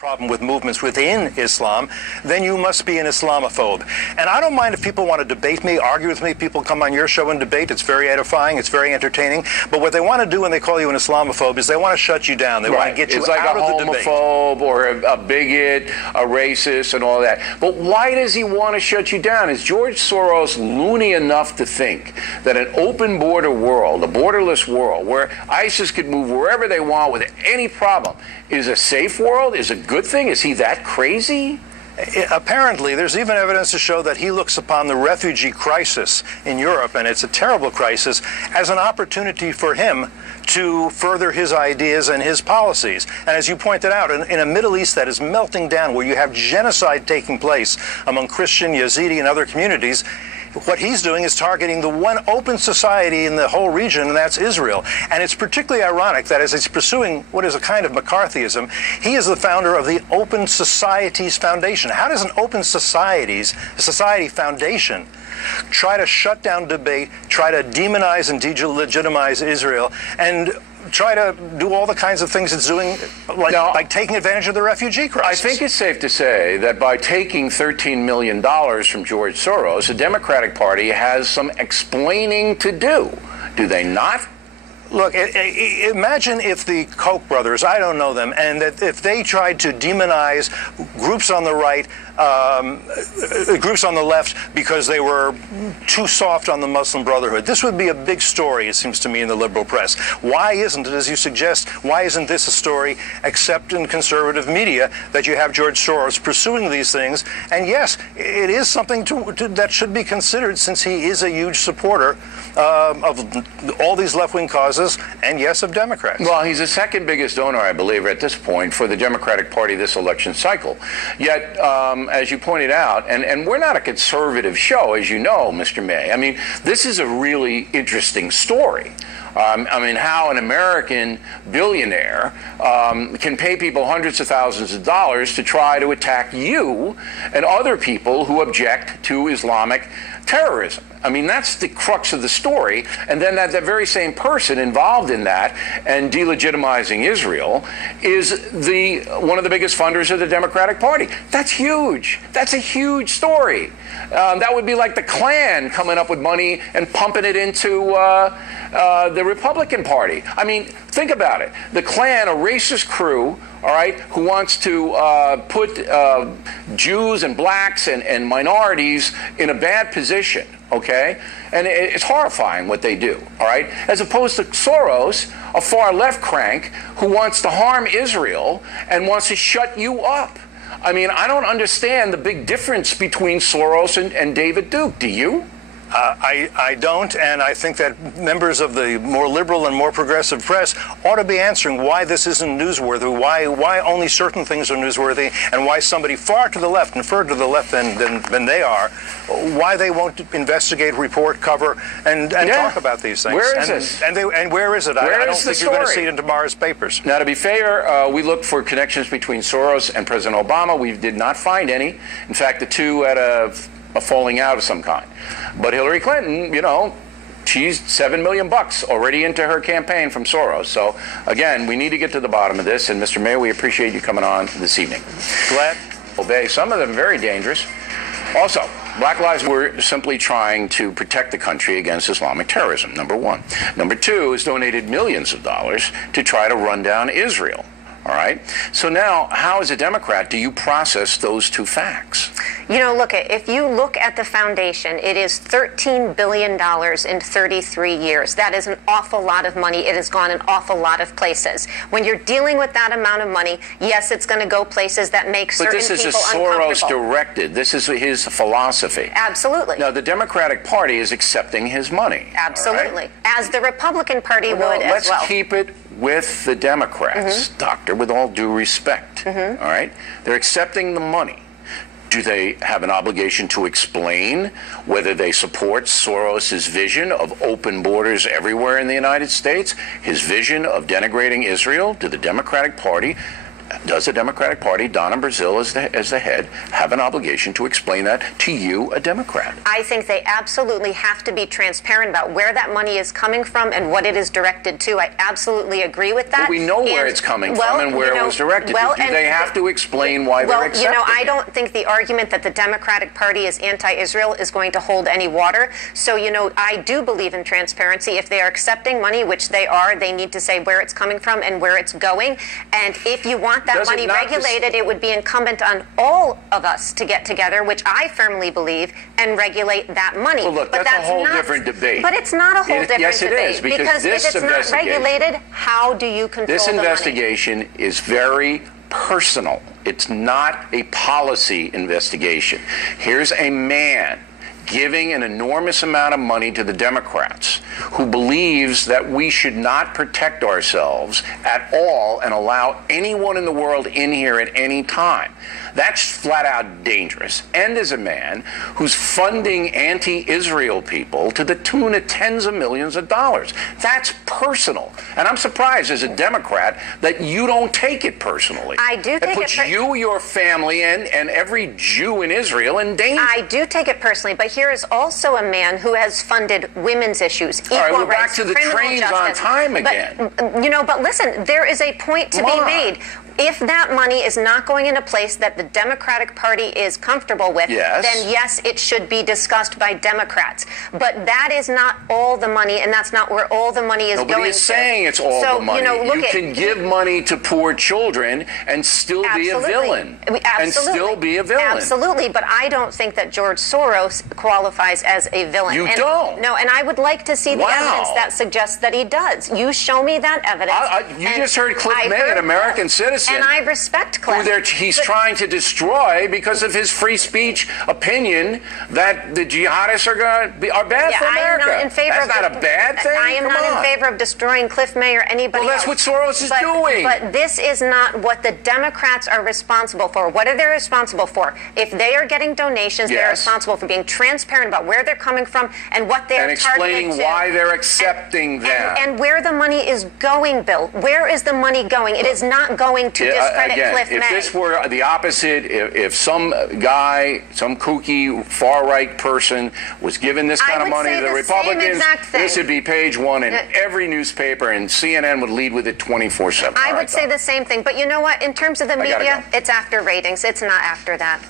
problem with movements within Islam, then you must be an Islamophobe. And I don't mind if people want to debate me, argue with me. People come on your show and debate. It's very edifying. It's very entertaining. But what they want to do when they call you an Islamophobe is they want to shut you down. They want to get you out of the debate. It's like a homophobe or a bigot, a racist, and all that. But why does he want to shut you down? Is George Soros loony enough to think that an open border world, a borderless world, where ISIS could move wherever they want with any problem, is a safe world, is a good thing? Is he that crazy? Apparently, there's even evidence to show that he looks upon the refugee crisis in Europe, and it's a terrible crisis, as an opportunity for him to further his ideas and his policies. And as you pointed out, in a Middle East that is melting down, where you have genocide taking place among Christian, Yazidi, and other communities, what he's doing is targeting the one open society in the whole region, and that's Israel. And it's particularly ironic that as he's pursuing what is a kind of McCarthyism, he is the founder of the Open Societies Foundation. How does an Open Society Foundation try to shut down debate, try to demonize and delegitimize Israel, and try to do all the kinds of things it's doing, like taking advantage of the refugee crisis? I think it's safe to say that by taking $13 million from George Soros, the Democratic Party has some explaining to do. Do they not? Look, imagine if the Koch brothers, I don't know them, and that if they tried to demonize groups on the right, groups on the left, because they were too soft on the Muslim Brotherhood. This would be a big story, it seems to me, in the liberal press. Why isn't it, as you suggest, why isn't this a story, except in conservative media, that you have George Soros pursuing these things? And yes, it is something that should be considered, since he is a huge supporter of all these left-wing causes, and yes, of Democrats. Well, he's the second biggest donor, I believe, at this point for the Democratic Party this election cycle. Yet, as you pointed out, and we're not a conservative show, as you know, Mr. May. I mean, this is a really interesting story. I mean, how an American billionaire can pay people hundreds of thousands of dollars to try to attack you and other people who object to Islamic terrorism. I mean, that's the crux of the story. And then that very same person involved in that and delegitimizing Israel is one of the biggest funders of the Democratic Party. That's huge. That's a huge story. That would be like the Klan coming up with money and pumping it into the Republican Party. I mean, think about it. The Klan, a racist crew, all right, who wants to put Jews and blacks and minorities in a bad position, okay? And it's horrifying what they do, all right? As opposed to Soros, a far left crank who wants to harm Israel and wants to shut you up. I mean, I don't understand the big difference between Soros and David Duke. Do you? I don't, and I think that members of the more liberal and more progressive press ought to be answering why this isn't newsworthy, why only certain things are newsworthy, and why somebody far to the left and further to the left than they are, why they won't investigate, report, cover, and talk about these things. Where is this? And where is it? I don't think you're going to see it in tomorrow's papers. Now, to be fair, we looked for connections between Soros and President Obama. We did not find any. In fact, the two had a falling out of some kind. But Hillary Clinton, you know, she's $7 million already into her campaign from Soros. So, again, we need to get to the bottom of this. And, Mr. Mayor, we appreciate you coming on this evening. Glad. Obey. Some of them very dangerous. Also, Black Lives, we're simply trying to protect the country against Islamic terrorism, number one. Number two is donated millions of dollars to try to run down Israel. All right. So now, how, as a Democrat, do you process those two facts? You know, look, if you look at the foundation, it is $13 billion in 33 years. That is an awful lot of money. It has gone an awful lot of places. When you're dealing with that amount of money, yes, it's going to go places that make certain people uncomfortable. But this is a Soros-directed. This is his philosophy. Absolutely. Now, the Democratic Party is accepting his money. Absolutely. Right? As the Republican Party would as well. Let's keep it with the Democrats, Doctor, with all due respect. All right? They're accepting the money. Do they have an obligation to explain whether they support Soros' vision of open borders everywhere in the United States, his vision of denigrating Israel? Do the Democratic Party does the Democratic Party, Donna Brazile as the head, have an obligation to explain that to you, a Democrat? I think they absolutely have to be transparent about where that money is coming from and what it is directed to. I absolutely agree with that. But we know where it's coming from and where it was directed to. Do they have to explain why they're accepting it? I don't think the argument that the Democratic Party is anti-Israel is going to hold any water. So, I do believe in transparency. If they are accepting money, which they are, they need to say where it's coming from and where it's going. And if you want that money regulated, it would be incumbent on all of us to get together, which I firmly believe, and regulate that money. Well, look, that's a whole different debate. But it's not a whole different yes, debate. Yes, it is, because this if it's not regulated, how do you control this the money? investigation is very personal. It's not a policy investigation. Here's a man giving an enormous amount of money to the Democrats who believes that we should not protect ourselves at all and allow anyone in the world in here at any time. That's flat out dangerous. And as a man who's funding anti-Israel people to the tune of tens of millions of dollars. That's personal. And I'm surprised as a Democrat that you don't take it personally. I do take it personally. It puts you, your family, and every Jew in Israel in danger. I do take it personally, but here is also a man who has funded women's issues, equal rights, all right, we're back to the trains on time again. But listen, there is a point to be made. If that money is not going in a place that the Democratic Party is comfortable with, then yes, it should be discussed by Democrats. But that is not all the money, and that's not where all the money is going to. Nobody is saying it's all the money. You can give money to poor children and still be a villain. And still be a villain. Absolutely, but I don't think that George Soros qualifies as a villain. You don't? No, and I would like to see the evidence that suggests that he does. You show me that evidence. You just heard Cliff May, an American citizen. And I respect Cliff. He's trying to destroy because of his free speech opinion that the jihadists are bad for America. I am not in favor That's not a bad thing. I am not in favor of destroying Cliff May or anybody else. Well, that's what Soros is doing. But this is not what the Democrats are responsible for. What are they responsible for? If they are getting donations, they're responsible for being transparent about where they're coming from and what they're targeted to. And explaining why they're accepting them. And where the money is going, Bill. Where is the money going? It is not going to discredit Cliff May. If this were the opposite, if some guy, some kooky far-right person was giving this kind of money to the Republicans, this would be page one in every newspaper, and CNN would lead with it 24/7. I would say the same thing. But you know what? In terms of the media, it's after ratings. It's not after that.